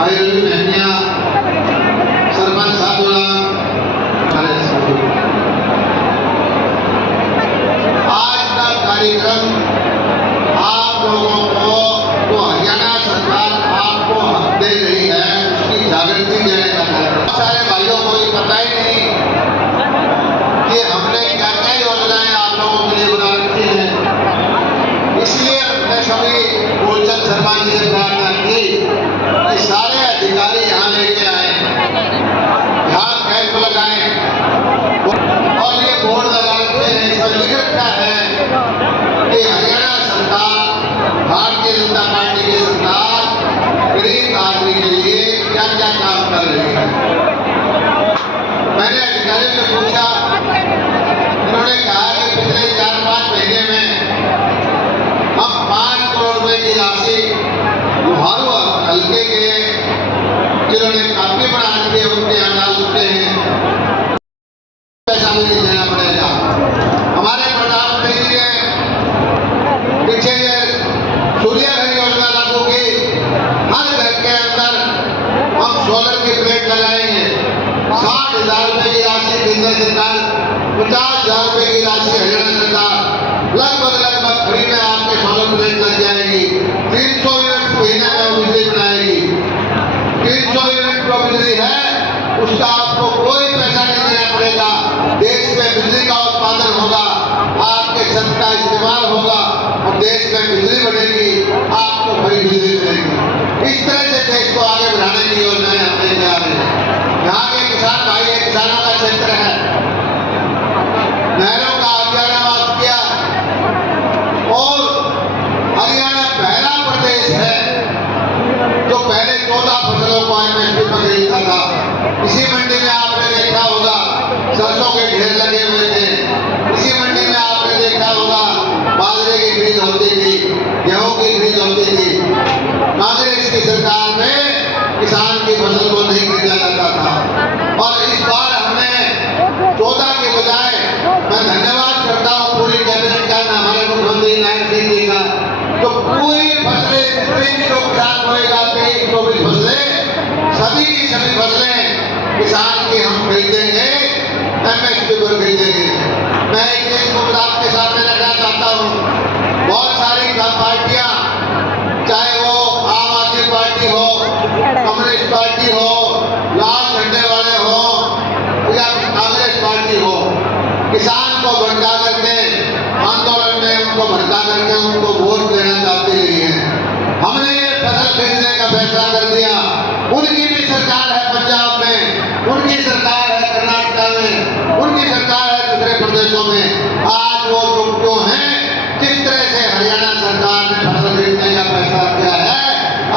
भाई रवि महनिया, सरपंच साधुला, आज का कार्यक्रम आप लोगों को जो हरियाणा सरकार आपको हक दे रही है उसकी जागृति देने का कार्यक्रम। बहुत सारे भाइयों को ये पता ही नहीं कि हमने क्या क्या योजनाएं आप लोगों के लिए बना रखी है। इसलिए हमने सभी मूलचंद शर्मा जी से प्रार्थना की कि सारे अधिकारी यहाँ लेके आए, यहाँ कैंप लगाए और ये बोर्ड लगा रखे हैं, इसमें लिख रखा है कि हरियाणा सरकार, भारतीय जनता पार्टी की सरकार गरीब आदमी के लिए क्या क्या काम कर रही है। मैंने अधिकारियों से पूछा, उन्होंने कहा कि पिछले 4-5 महीने में हम 5 करोड़ रुपए की राशि लोहारू हल्के के जिन्होंने काफी बना रखी है उनके यहाँ डाल चुके हैं, पैसा भी नहीं देना पड़ेगा। हमारे प्रधानमंत्री जी ने पीछे सूर्य घर योजना लागू की, हर घर के अंदर हम सोलर की प्लेट लगाएंगे। 60,000 रुपए की राशि केंद्र सरकार, 50,000 रुपए की राशि हरियाणा सरकार, लगभग फ्री में आपके सोलर प्लेट लग जाएगी। 300 यूनिट महीने में बिजली बनाएगी। 300 यूनिट जो बिजली है उसका आपको कोई पैसा नहीं देना पड़ेगा। देश में बिजली का उत्पादन होगा, आपके छत का इस्तेमाल होगा और देश में बिजली बढ़ेगी, आपको फ्री बिजली मिलेगी। इस तरह से देश को आगे बढ़ाने की योजनाएं हम लेके आ रहे हैं। यहाँ के किसान भाई, किसानों का क्षेत्र है, नहरों का हरियाणा वास किया और हरियाणा पहला प्रदेश है जो पहले 14 फसलों को एमएसपी पर खरीदता था। इसी मंडी में आपने देखा होगा सरसों के ढेर लगे हुए थे, इसी मंडी में आपने देखा होगा बाजरे की खरीद होती थी, गेहूं की खरीद होती थी। कांग्रेस की सरकार में किसान की फसल को नहीं खरीदा जाता था और इस बार हमने 14 के बजाय, मैं धन्यवाद करता हूँ पूरी कैबिनेट का, हमारे मुख्यमंत्री नायब सिंह जी का, तो पूरी फसलें जितनी भी जो किसान होएगा 23-24 फसलें, सभी की सभी फसलें किसान की हम खरीदेंगे, एमएसपी पर खरीदेंगे। मैं एक चीज को आपके सामने रखना चाहता हूँ, बहुत सारी पार्टियां, चाहे वो आम आदमी पार्टी हो, कम्युनिस्ट पार्टी हो, लाल झंडे वाले हो या कांग्रेस पार्टी हो, किसान को भड़का करके आंदोलन में उनको भड़का करके उनको वोट देना चाहते नहीं है। हमने ये फसल खरीदने का फैसला कर दिया। उनकी भी सरकार है पंजाब में, उनकी सरकार है कर्नाटक में, उनकी सरकार है दूसरे प्रदेशों में। आज वो चुप क्यों हैं? जिस तरह से हरियाणा सरकार ने फसल खरीदने का फैसला किया है,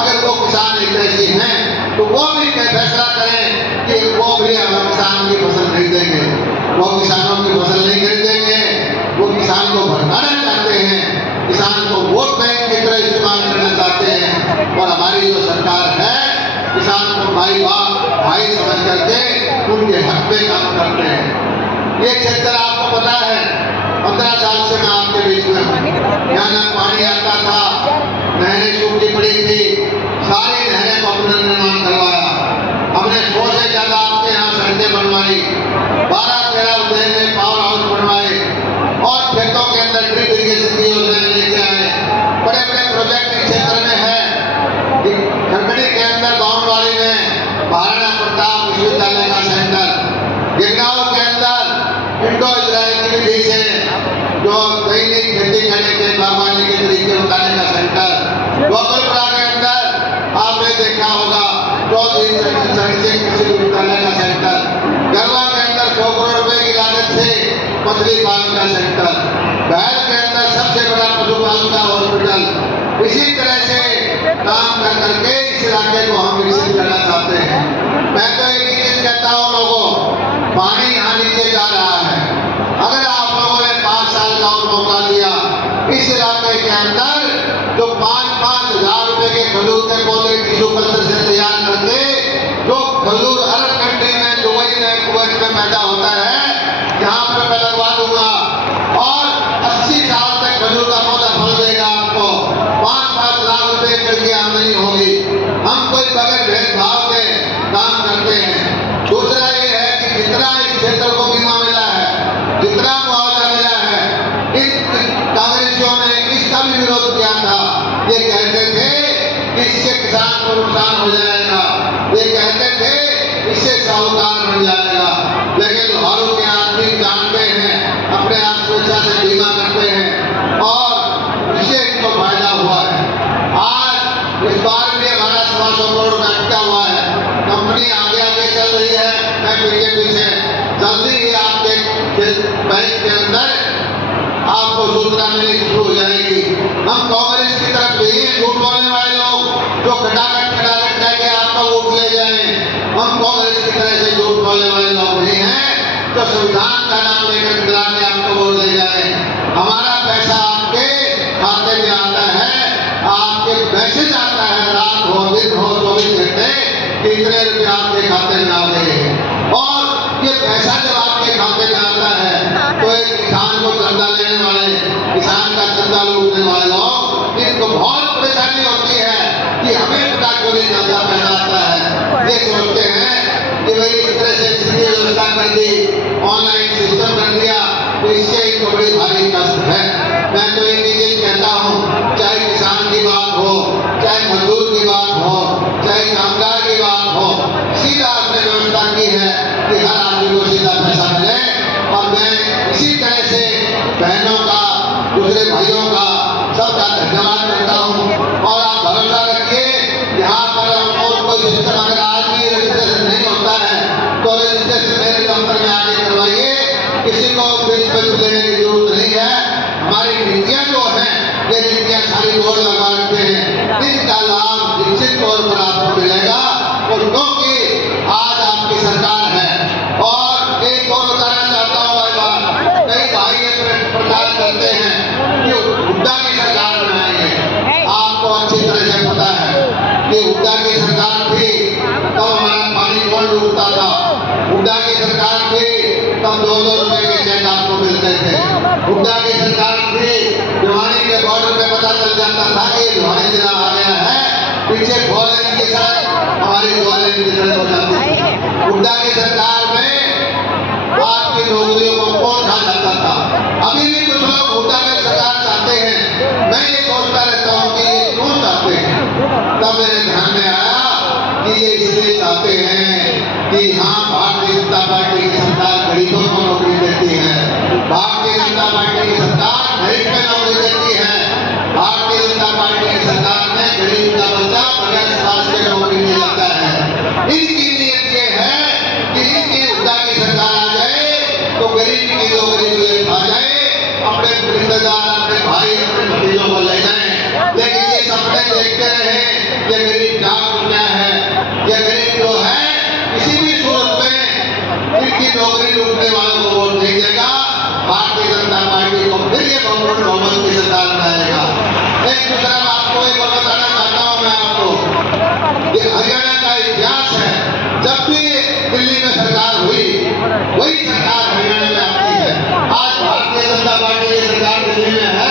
अगर वो किसान एक ऐसी हैं तो वो भी फैसला करें कि वो भी हम किसान की फसल खरीदेंगे। वो किसानों की फसल नहीं खरीदेंगे, वो किसान को भड़काना चाहते हैं, किसान को वोट बैंक की तरह इस्तेमाल करना चाहते हैं। और हमारी जो सरकार है किसान को भाई बाप भाई समझ करके उनके हक में काम करते हैं। ये क्षेत्र आपको पता है, 15 साल से मैं आपके बीच में हूँ। यहाँ न पानी आता था, नहरें सूखी पड़ी थी, सारी नहरें को अपना निर्माण करवाया। हमने 100 से ज्यादा आपके यहाँ सड़कें बनवाई, 12-13 उद्यान में पावर हाउस बनवाए और खेतों के अंदर ड्रिप इरिगेशन की योजनाएं लेके आए। बड़े बड़े प्रोजेक्ट इस क्षेत्र में है। खड़गड़ी के अंदर बावनवाड़ी में महाराणा प्रताप विश्वविद्यालय का सेंटर, गिरगांव के अंदर इंडो इजराइल की विधि से जो दैनिक खेती करने के बागवानी के तरीके बताने का सेंटर, गोकुलपुरा के अंदर आपने देखा होगा चौधरी कृषि विश्वविद्यालय का सेंटर, गरवा के अंदर 100 करोड़ रुपए की लागत से मछली पालन का सेंटर, बैल के अंदर सबसे बड़ा पशुपालन का हॉस्पिटल। इसी तरह से काम कर करके इस इलाके को हम विकसित करना चाहते हैं। मैं तो एक ही चीज कहता हूँ लोगों, पानी यहाँ नीचे जा रहा है। अगर आप लोगों ने 5 साल का और मौका दिया, इस इलाके के अंदर जो 5-5 हजार रुपए के खजूर के पौधे टिश्यू कल्चर से तैयार करके जो खजूर अरब कंट्री में, दुबई में, कुवैत में पैदा होता है, यहाँ पर मैं लगवा दूंगा और 80 साल तक खजूर का पौधा फल देगा आपको। 5-5 लाख रुपए की आमदनी होगी। हम कोई बगैर भेदभाव किसान को नुकसान हो जाएगा। ये कहते थे इससे साहूकार बन जाएगा, लेकिन लोहारों के आदमी जानते हैं, अपने आप स्वेच्छा से बीमा करते हैं और इससे इनको फायदा हुआ है। आज इस बार भी हमारा 100 करोड़ का अटका हुआ है। कंपनी आगे आगे चल रही है, मैं पीछे पीछे। जल्दी ही आपके बैंक के अंदर आपको सूचना मिलनी शुरू हो जाएगी। हम कांग्रेस की तरफ नहीं है झूठ बोलने वाले लोग जो खटाखट कह के आपका वोट ले जाए। हम कांग्रेस की तरह से झूठ बोलने वाले लोग नहीं हैं जो संविधान का नाम लेकर गिरा के आपको वोट ले जाए। हमारा पैसा आपके खाते में आता है, आपके मैसेज आता है, रात हो दिन हो 24 घंटे कितने रुपये आपके खाते में आ गए हैं। और ये पैसा जब आपके खाते में आता है तो एक किसान को चंदा लेने वाले, किसान का चंदा लूटने वाले लोग, इनको बहुत परेशानी होती है कि हमें पता क्यों नहीं चंदा पैदा आता है। ये सोचते हैं कि भाई इस तरह से सीधी व्यवस्था कर दी, ऑनलाइन सिस्टम कर दिया, तो इससे इनको बड़ी भारी कष्ट है। मैं तो एक ही चीज कहता हूँ, चाहे किसान की बात हो, चाहे मजदूर की बात हो, चाहे कामगार की बात हो, सीधा आपने व्यवस्था की है कि हर आदमी को सीधा पैसा मिले। और मैं इसी तरह से बहनों का, दूसरे भाइयों का, सबका धन्यवाद करता हूँ। और आप भरोसा रखिए, यहाँ पर और कोई सिस्टम अगर आज भी रजिस्ट्रेशन नहीं होता है तो रजिस्ट्रेशन मेरे दफ्तर में आके करवाइए, किसी को फीस लेने की जरूरत नहीं है। हमारी नीतियाँ जो हैं, ये नीतियाँ सारी बोर्ड लगा रखते हैं, इनका लाभ निश्चित तौर पर आपको मिलेगा। और क्योंकि आज आपकी सरकार है। और एक और बताना चाहता हूँ, कई भाई ये प्रचार करते हैं कि हुड्डा की सरकार बनाएंगे। आपको अच्छी तरह से पता है कि हुड्डा की सरकार थी तब हमारा पानी कौन डूबता था। हुड्डा की सरकार थी तब 2-2 रुपए के चेक आपको मिलते थे। हुड्डा की सरकार थी, भिवानी के बॉर्डर पे पता चल जाता था कि भिवानी जिला आ गया है, पीछे ग्वालियर के साथ हमारी ग्वालियर की तरह हो जाती थी। हुड्डा की सरकार में आपकी नौकरियों को कौन खा जाता था। अभी भी कुछ लोग हुड्डा में सरकार चाहते हैं। मैं ये सोचता रहता हूँ कि ये क्यों चाहते हैं। तब मेरे ध्यान में आया कि ये इसलिए चाहते हैं कि हाँ, भारतीय जनता पार्टी की सरकार गरीबों को नौकरी देती है, भारतीय जनता पार्टी की सरकार मेरिट पे नौकरी देती है, भारतीय जनता पार्टी की सरकार में गरीब का बच्चा बगैर सवाल के नौकरी नहीं लगता है। इनकी नीयत ये है कि इनकी हुड्डा की सरकार आ जाए तो गरीब की नौकरी मिले खा जाए, अपने रिश्तेदार, अपने भाई, अपने भतीजों को ले जाए। लेकिन ये सपने देखते रहे, ये गरीब जाग क्या है, ये गरीब जो है किसी भी सूरत में इनकी नौकरी लूटने वालों को वोट नहीं देगा। भारतीय जनता पार्टी को फिर ये बहुमत की सरकार बनाएगा। एक दूसरा आपको एक और बताना चाहता हूँ मैं आपको, ये हरियाणा का इतिहास है। जब भी दिल्ली में सरकार हुई, वही सरकार हरियाणा में आती है। आज भारतीय जनता पार्टी की सरकार दिल्ली में है,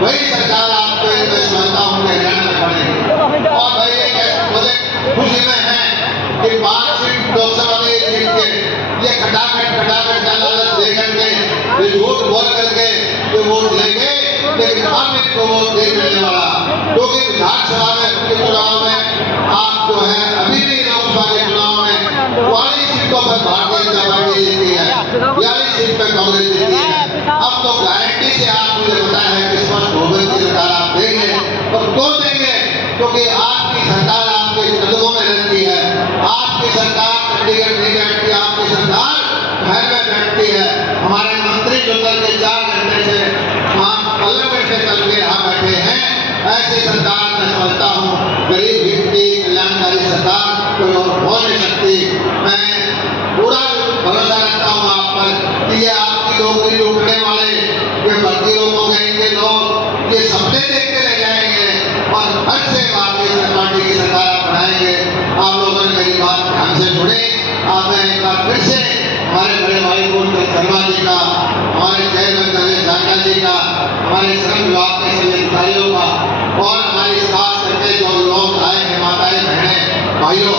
वही सरकार आपको एक समझता हूँ हरियाणा में पड़ेगी। और भाई मुझे खुशी में है कि 5 सीट लोकसभा में जीत के ये खटाखट का लालच दे करके, ये झूठ बोल करके ये वोट लेंगे, लेकिन हम इनको वोट नहीं मिलने वाला। क्योंकि विधानसभा के चुनाव में आप जो है, अभी भी लोकसभा के चुनाव में 44 सीटों पर भारतीय जनता पार्टी जीती है, 42 सीट पर कांग्रेस जीती है। अब तो गारंटी से आप मुझे बताया है कि स्पष्ट बहुमत की सरकार आप देंगे। और क्यों देंगे? क्योंकि आपकी सरकार आपके कदमों में रहती है। आपकी सरकार चंडीगढ़ नहीं बैठती, आपकी सरकार घर में बैठती है। हमारे मंत्री जो कल के 4 घंटे से वहाँ पार्लियामेंट से चल के यहाँ बैठे हैं। ऐसी सरकार मैं समझता हूँ गरीब हित की कल्याणकारी सरकार कोई और हो नहीं सकती। मैं पूरा भरोसा रखता हूँ आप पर कि ये आपकी नौकरी लूटने वाले, ये भर्तियों को कहेंगे लोग, ये सपने देख के रह जाएंगे और फिर से भारतीय जनता पार्टी की सरकार बनाएंगे। आप लोगों ने मेरी बात ध्यान से सुनी। आप मैं एक बार फिर से हमारे बड़े भाई गोविंद शर्मा जी का, हमारे चेयरमैन गणेश झांटा जी का, हमारे श्रम विभाग के सभी अधिकारियों का और हमारी खास करके जो लोग आए हैं, माताएं, बहनें, भाइयों,